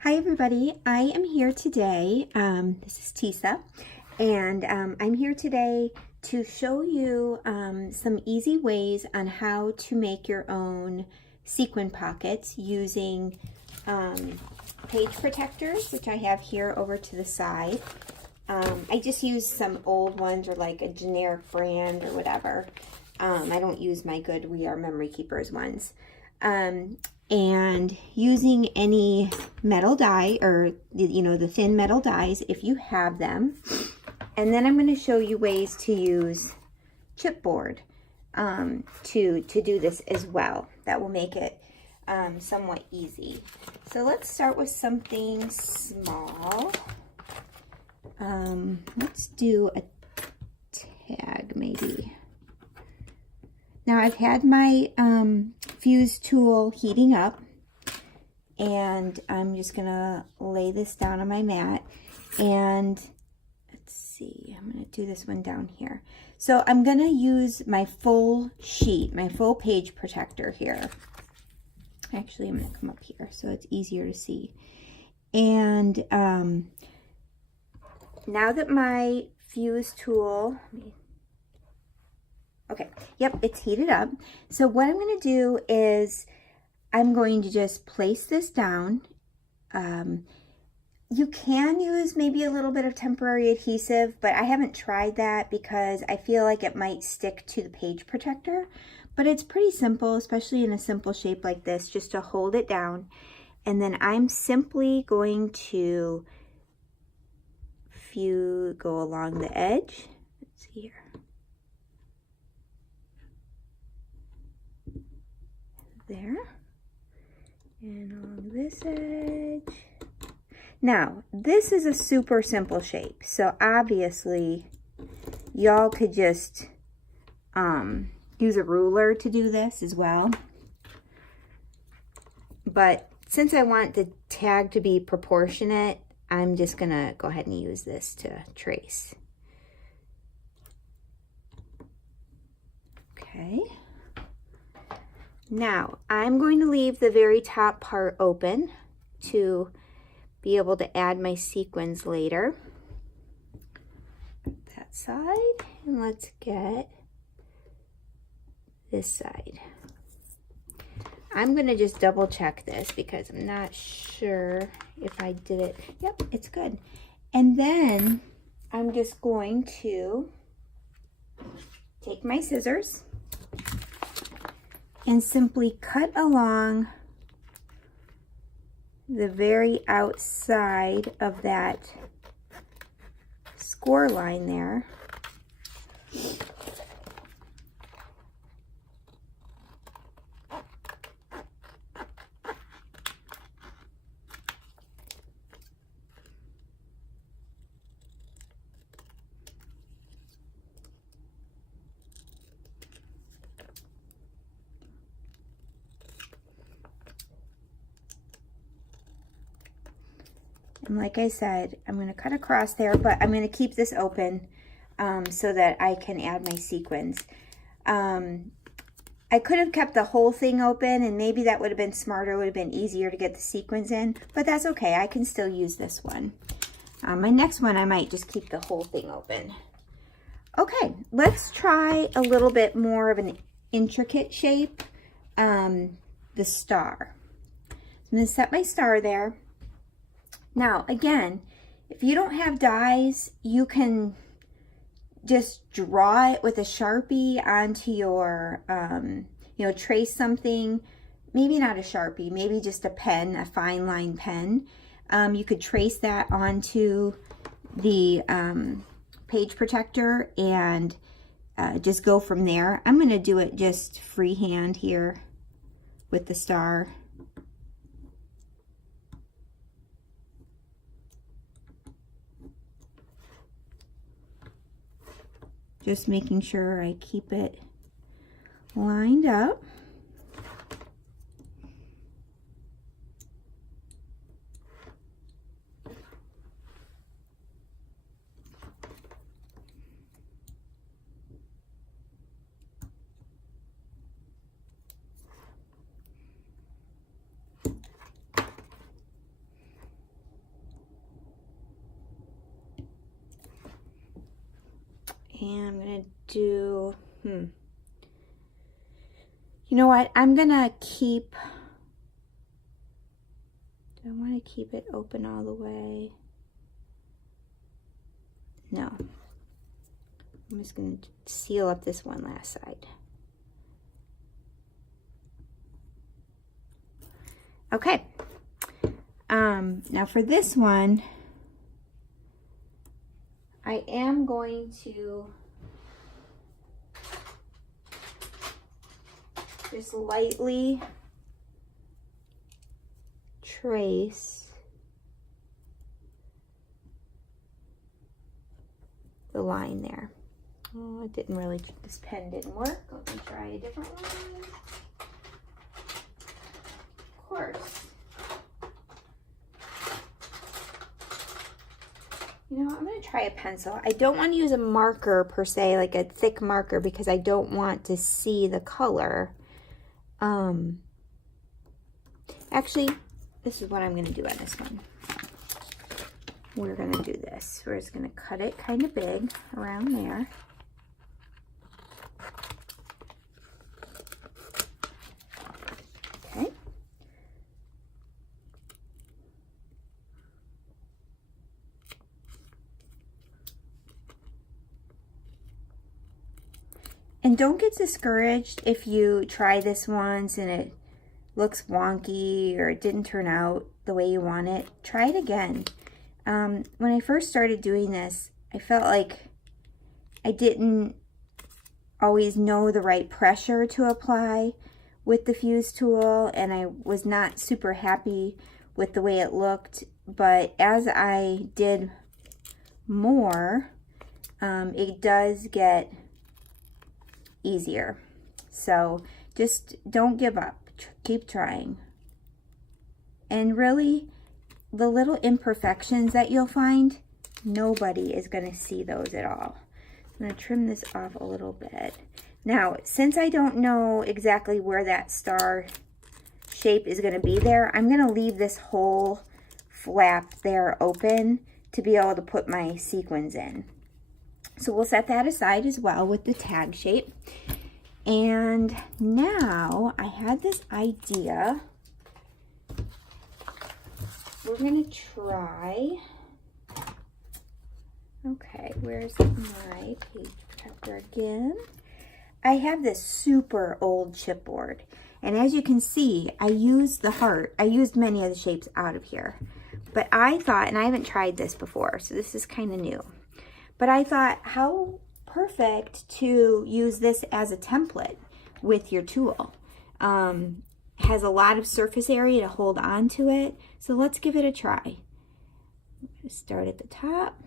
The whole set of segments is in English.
Hi everybody, I am here today, this is Tisa, and I'm here today to show you some easy ways on how to make your own sequin pockets using page protectors, which I have here over to the side. I just use some old ones or like a generic brand or whatever. I don't use my good We Are Memory Keepers ones. And using any metal die or, the thin metal dies if you have them. And then I'm going to show you ways to use chipboard to do this as well. That will make it somewhat easy. So let's start with something small. Let's do a tag maybe. Now I've had my fuse tool heating up, and I'm just gonna lay this down on my mat, and let's see, I'm gonna do this one down here. So I'm gonna use my full sheet, my full page protector here. Actually, I'm gonna come up here so it's easier to see. And now that my fuse tool, okay, yep, it's heated up. So what I'm going to do is I'm going to just place this down. You can use maybe a little bit of temporary adhesive, but I haven't tried that because I feel like it might stick to the page protector. But it's pretty simple, especially in a simple shape like this, just to hold it down. And then I'm simply going to go along the edge. Let's see here. There, and along this edge. Now, this is a super simple shape, so obviously y'all could just use a ruler to do this as well. But since I want the tag to be proportionate, I'm just gonna go ahead and use this to trace. Okay. Now, I'm going to leave the very top part open to be able to add my sequins later. That side, and let's get this side. I'm going to just double check this because I'm not sure if I did it. Yep, it's good. And then I'm just going to take my scissors and simply cut along the very outside of that score line there. And like I said, I'm going to cut across there, but I'm going to keep this open so that I can add my sequins. I could have kept the whole thing open, and maybe that would have been smarter, would have been easier to get the sequins in, but that's okay. I can still use this one. My next one, I might just keep the whole thing open. Okay, let's try a little bit more of an intricate shape, the star. So I'm going to set my star there. Now, again, if you don't have dies, you can just draw it with a Sharpie onto your, trace something. Maybe not a Sharpie, maybe just a pen, a fine line pen. You could trace that onto the page protector and just go from there. I'm going to do it just freehand here with the star. Just making sure I keep it lined up. And I'm gonna do, you know what? I'm gonna keep, do I wanna keep it open all the way? No. I'm just gonna seal up this one last side. Okay. Now for this one, I am going to just lightly trace the line there. Oh, it didn't really, this pen didn't work. Let me try a different one. Of course. You know, I'm going to try a pencil. I don't want to use a marker per se, like a thick marker, because I don't want to see the color. Actually, this is what I'm going to do on this one. We're going to do this. We're just going to cut it kind of big around there. Okay. And don't get discouraged if you try this once and it looks wonky or it didn't turn out the way you want it. Try it again. When I first started doing this, I felt like I didn't always know the right pressure to apply with the fuse tool, and I was not super happy with the way it looked. But as I did more, it does get easier. So just don't give up. Keep trying. And really, the little imperfections that you'll find, nobody is going to see those at all. I'm going to trim this off a little bit. Now, since I don't know exactly where that star shape is going to be there, I'm going to leave this whole flap there open to be able to put my sequins in. So we'll set that aside as well with the tag shape. And now I had this idea. We're going to try, okay, where's my page protector again? I have this super old chipboard. And as you can see, I used the heart. I used many of the shapes out of here. But I thought, and I haven't tried this before, so this is kind of new. But I thought, how perfect to use this as a template with your tool. Has a lot of surface area to hold on to it. So let's give it a try. I'm going to start at the top,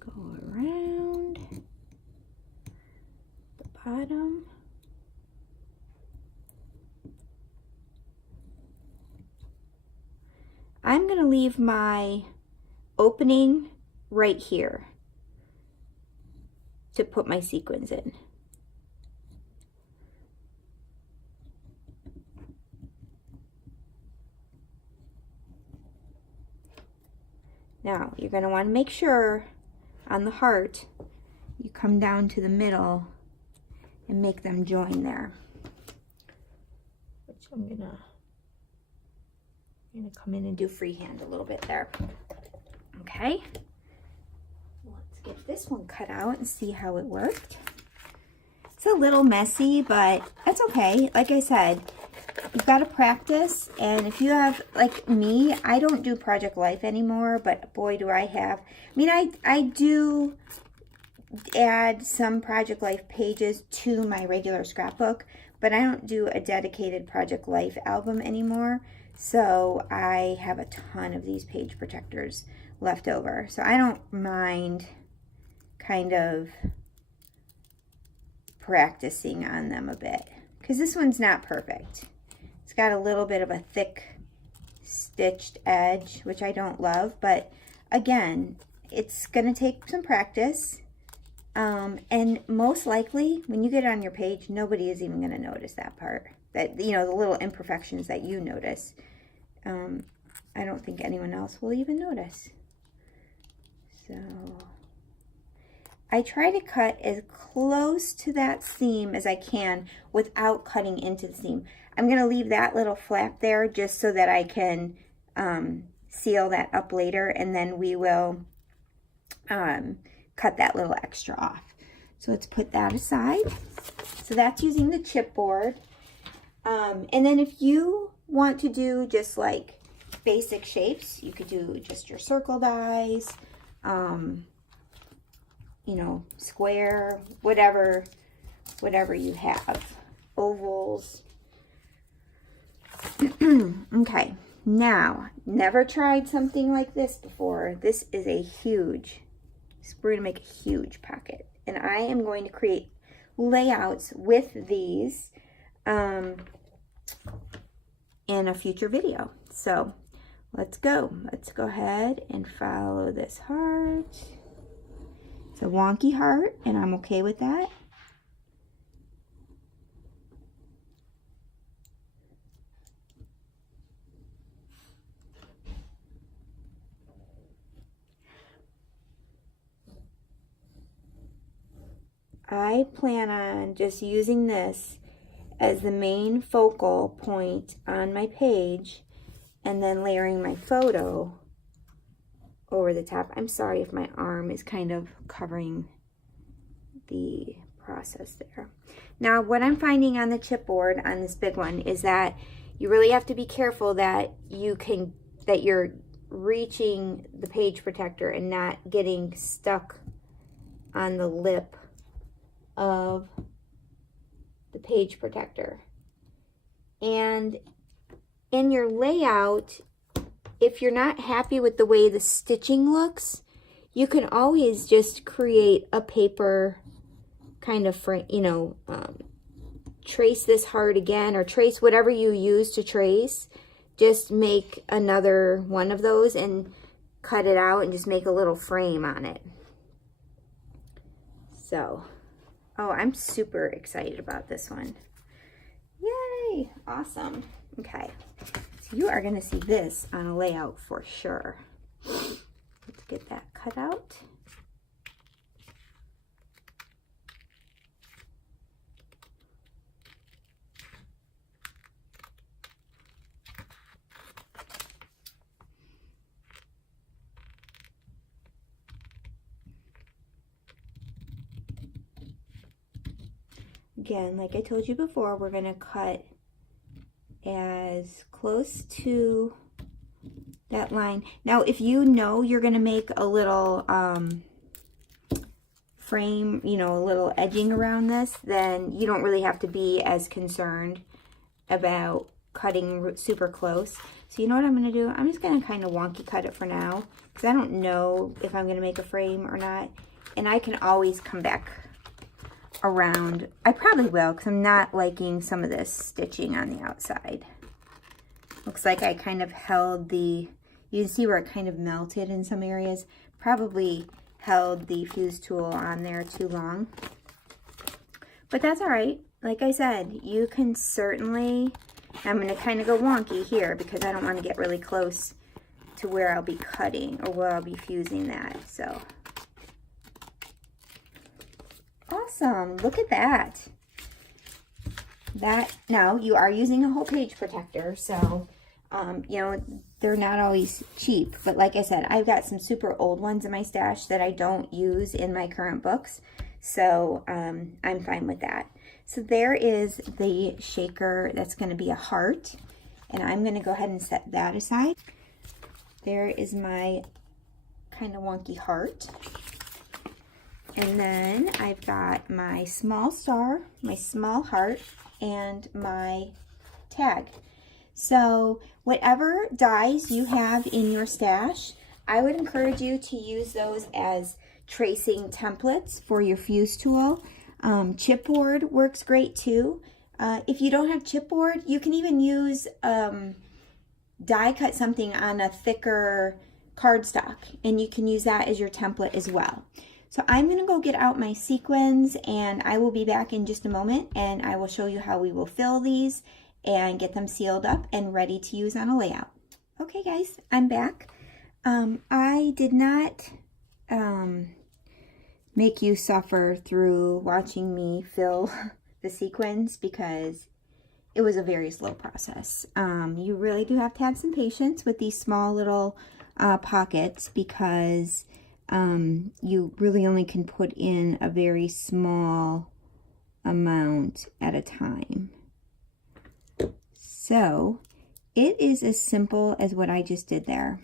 go around the bottom. I'm going to leave my opening right here to put my sequins in. Now, you're going to want to make sure on the heart, you come down to the middle and make them join there. Which I'm going to come in and do freehand a little bit there. Okay. Let's get this one cut out and see how it worked. It's a little messy, but that's okay. Like I said, you've got to practice, and if you have, like me, I don't do Project Life anymore, but boy do I have. I mean, I do add some Project Life pages to my regular scrapbook, but I don't do a dedicated Project Life album anymore, so I have a ton of these page protectors left over. So I don't mind kind of practicing on them a bit, because this one's not perfect. It's got a little bit of a thick stitched edge, which I don't love, but again, it's going to take some practice, and most likely when you get it on your page, nobody is even going to notice that part, that, you know, the little imperfections that you notice. I don't think anyone else will even notice. So I try to cut as close to that seam as I can without cutting into the seam. I'm going to leave that little flap there just so that I can seal that up later, and then we will cut that little extra off. So let's put that aside. So that's using the chipboard. And then if you want to do just like basic shapes, you could do just your circle dies, you know, square, whatever you have, ovals. Okay, now, never tried something like this before. This is a huge, we're gonna make a huge pocket, and I am going to create layouts with these in a future video. So let's go ahead and follow this heart. It's a wonky heart, and I'm okay with that. I plan on just using this as the main focal point on my page and then layering my photo over the top. I'm sorry if my arm is kind of covering the process there. Now, what I'm finding on the chipboard on this big one is that you really have to be careful that you're reaching the page protector and not getting stuck on the lip of the page protector. And in your layout, if you're not happy with the way the stitching looks, you can always just create a paper kind of frame, you know, trace this heart again, or trace whatever you use to trace. Just make another one of those and cut it out and just make a little frame on it. So, oh, I'm super excited about this one. Yay, awesome. Okay, so you are gonna see this on a layout for sure. Let's get that cut out. Again, like I told you before, we're going to cut as close to that line. Now, if you know you're going to make a little frame, you know, a little edging around this, then you don't really have to be as concerned about cutting super close. So you know what I'm going to do? I'm just going to kind of wonky cut it for now, because I don't know if I'm going to make a frame or not. And I can always come back around. I probably will, because I'm not liking some of this stitching on the outside. Looks like I kind of held the, you can see where it kind of melted in some areas. Probably held the fuse tool on there too long. But that's all right. Like I said, you can certainly, I'm going to kind of go wonky here because I don't want to get really close to where I'll be cutting or where I'll be fusing that. So awesome, look at that. Now you are using a whole page protector, so you know, they're not always cheap, but like I said, I've got some super old ones in my stash that I don't use in my current books, so I'm fine with that. So there is the shaker that's going to be a heart, and I'm going to go ahead and set that aside. There is my kind of wonky heart. And then I've got my small star, my small heart, and my tag. So whatever dies you have in your stash, I would encourage you to use those as tracing templates for your fuse tool. Chipboard works great too. If you don't have chipboard, you can even use die cut something on a thicker cardstock, and you can use that as your template as well. So I'm going to go get out my sequins, and I will be back in just a moment, and I will show you how we will fill these and get them sealed up and ready to use on a layout. Okay guys, I'm back. I did not make you suffer through watching me fill the sequins, because it was a very slow process. You really do have to have some patience with these small little pockets, because you really only can put in a very small amount at a time. So it is as simple as what I just did there.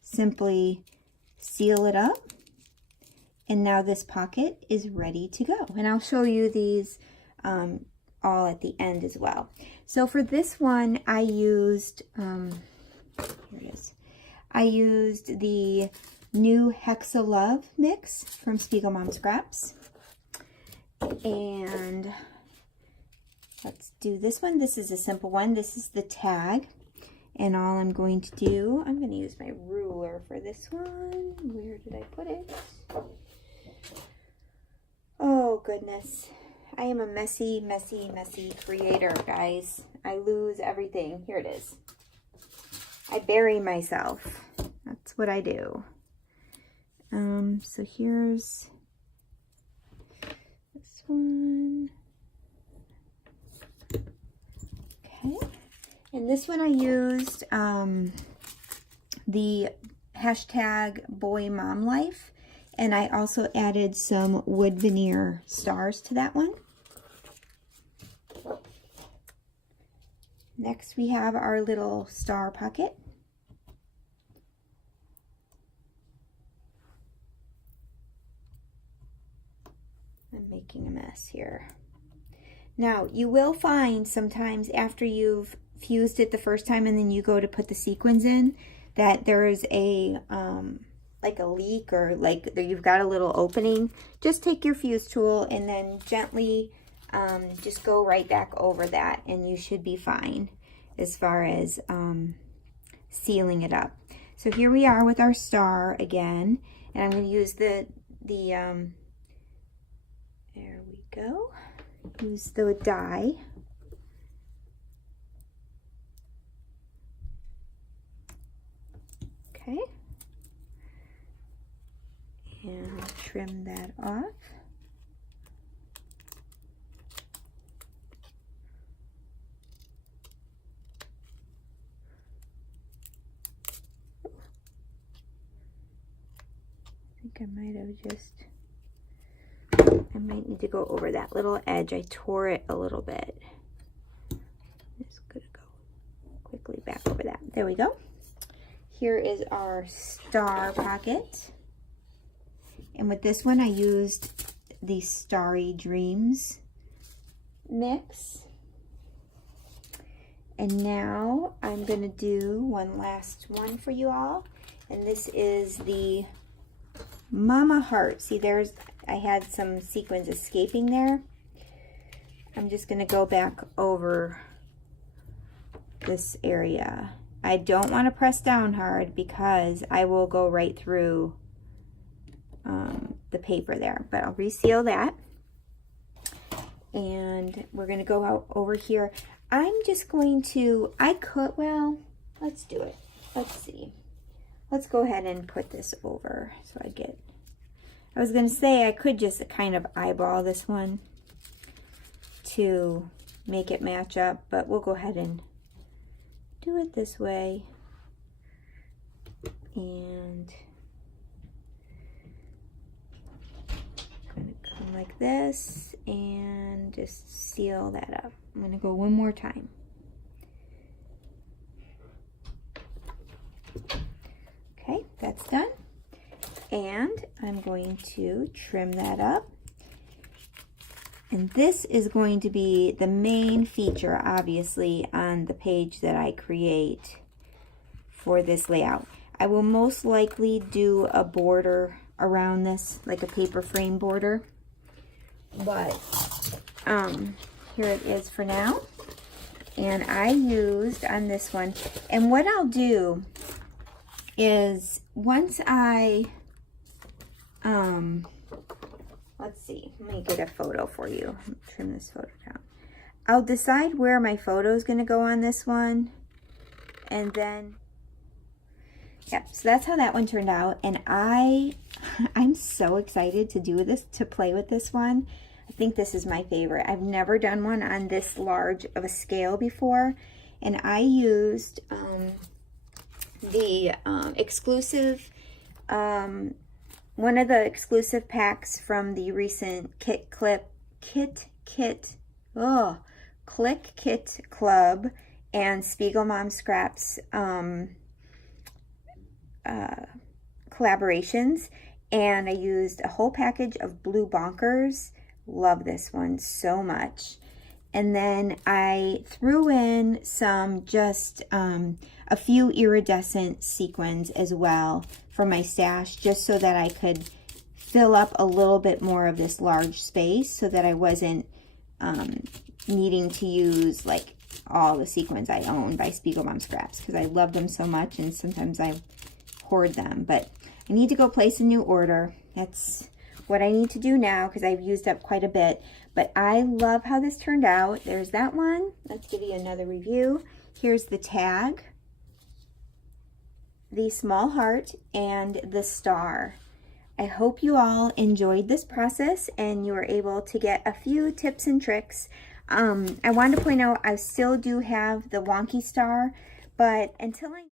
Simply seal it up, and now this pocket is ready to go. And I'll show you these all at the end as well. So for this one, I used, here it is. I used the new Hexa Love mix from Spiegelmom Scraps. And let's do this one. This is a simple one. This is the tag. And all I'm going to do, I'm going to use my ruler for this one. Where did I put it? Oh, goodness. I am a messy, messy, messy creator, guys. I lose everything. Here it is. I bury myself. That's what I do. So here's this one. Okay. And this one I used the hashtag Boy Mom Life. And I also added some wood veneer stars to that one. Next we have our little star pocket. I'm making a mess here. Now you will find sometimes after you've fused it the first time and then you go to put the sequins in, that there is a like a leak, or like you've got a little opening. Just take your fuse tool and then gently just go right back over that, and you should be fine as far as sealing it up. So here we are with our star again, and I'm going to use there we go, use the die. Okay. And trim that off. I think I might have I might need to go over that little edge. I tore it a little bit. Just gonna go quickly back over that. There we go. Here is our star pocket. And with this one, I used the Starry Dreams mix. And now I'm going to do one last one for you all. And this is the Mama Heart. See, I had some sequins escaping there. I'm just going to go back over this area. I don't want to press down hard because I will go right through the paper there, but I'll reseal that. And we're going to go out over here. I'm just going to, well, let's do it. Let's see. Let's go ahead and put this over so I was going to say I could just kind of eyeball this one to make it match up, but we'll go ahead and do it this way. And I'm going to come like this and just seal that up. I'm going to go one more time. Okay, that's done. And I'm going to trim that up. And this is going to be the main feature, obviously, on the page that I create for this layout. I will most likely do a border around this, like a paper frame border. But here it is for now. And I used on this one, and what I'll do is once I, let's see, let me get a photo for you. Trim this photo down. I'll decide where my photo is going to go on this one, and then Yep, so that's how that one turned out. And I'm so excited to do this, to play with this one. I think this is my favorite. I've never done one on this large of a scale before. And I used the exclusive, one of the exclusive packs from the recent Click Kit Club and Spiegelmom Scraps collaborations, and I used a whole package of Blue Bonkers. Love this one so much. And then I threw in some just a few iridescent sequins as well for my stash, just so that I could fill up a little bit more of this large space, so that I wasn't needing to use like all the sequins I own by Spiegelmom Scraps, because I love them so much and sometimes I hoard them. But I need to go place a new order. That's what I need to do now, because I've used up quite a bit. But I love how this turned out. There's that one. Let's give you another review. Here's the tag, the small heart, and the star. I hope you all enjoyed this process and you were able to get a few tips and tricks. I wanted to point out I still do have the wonky star, but until I